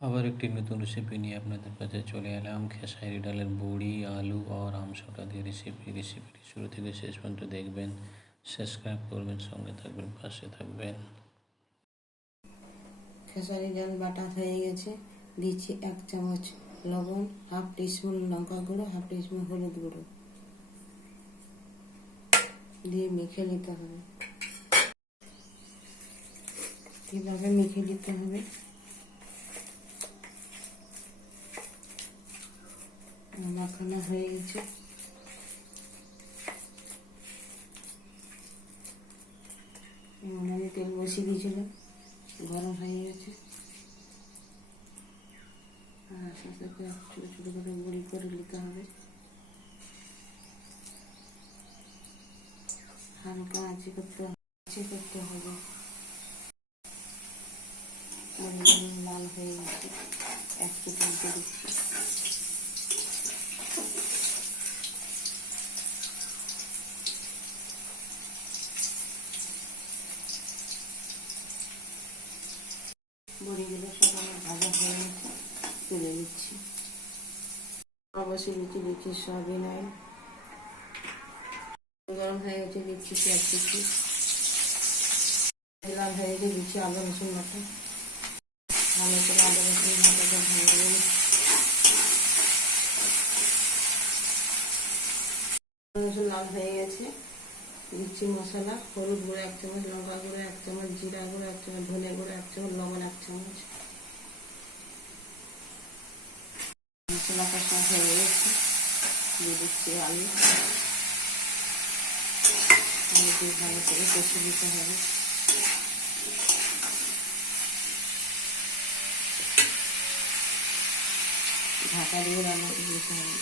আবার একটি নতুন রেসিপি নিয়ে আপনাদের কাছে চলে এলাম। খেসারি ডালের বড়ি, আলু আর আমসটা দিয়ে রেসিপি রেসিপিটি শুরু থেকে শেষ পর্যন্ত দেখবেন। সাবস্ক্রাইব করবেন, সঙ্গে থাকবেন, পাশে থাকবেন। খেসারি ডাল বাটা হয়ে গেছে। দিচ্ছি এক চামচ লবণ, হাফ টিস্পুন লঙ্কা গুঁড়ো, হাফ টিস্পুন হলুদ গুঁড়ো। দিয়ে মেখে নিতে হবে। এভাবে মেখে নিতে হবে। মাখানো হয়ে গেছে। এবং আমি তেল বসিয়ে দিয়েছিলাম, গরম হয়ে গেছে। আর আস্তে আস্তে ছোটো করে গুঁড়ি করে নিতে হবে। হালকা আঁচে করতে আঁচে করতে হবে। লাল হয়ে গেছে, এক দিচ্ছি। বড়িগুলো সব আমার ভাজা হয়ে গেছে, তুলে দিচ্ছি অবশ্যই দিচ্ছি দিচ্ছি সয়াবিন অয়েল গরম হয়ে গেছে দিচ্ছি পেঁয়াজ কুচি। লাল হয়ে গেছে দিচ্ছি আদা রসুন বাটা। ভালো করে আদা রসুন বাটাটা দেবো আদা রসুন লাল হয়ে গেছে। দিচ্ছি মশলা, হলুদ গুঁড়ো এক চামচ, লঙ্কা গুঁড়ো এক চামচ, জিরা গুঁড়ো এক চামচ, ধনে গুঁড়ো এক চামচ, লবণ এক চামচ। মশলা কষা হয়ে গেছে। দিয়ে দিচ্ছি আলু। আলু ভালো করে কষে দিতে হবে। ঢাকা দিয়ে রান্না দিতে হবে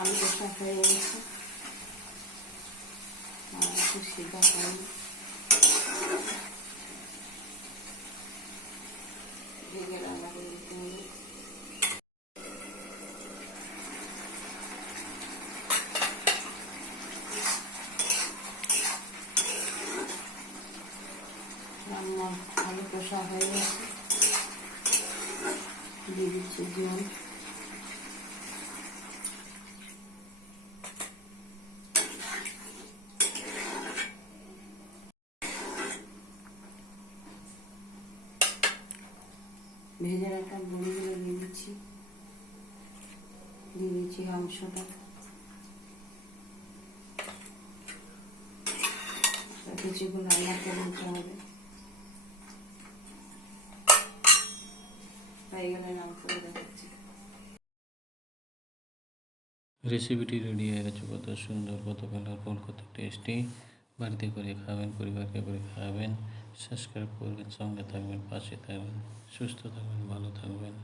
আলু কষা হয়ে গেছে আর একটু সিদ্ধ হয়নি রান্না করে দিতে হবে। রান্না আলু কষা হয়ে গেছে। দিয়ে দিচ্ছি জল ভেজে রাখা বড়িগুলো দিয়ে দিচ্ছি। দিয়ে দিচ্ছি মাংসটা। কিছুক্ষণ রান্না করে নিতে হবে। রেসিপিটি রেডি হয়ে গেছে, কত সুন্দর, কত কালারফুল কত টেস্টি বাড়িতে করে খাবেন, পরিবারকে করে খাবেন। সাবস্ক্রাইব করবেন সঙ্গে থাকবেন পাশে থাকবেন সুস্থ থাকবেন ভালো থাকবেন।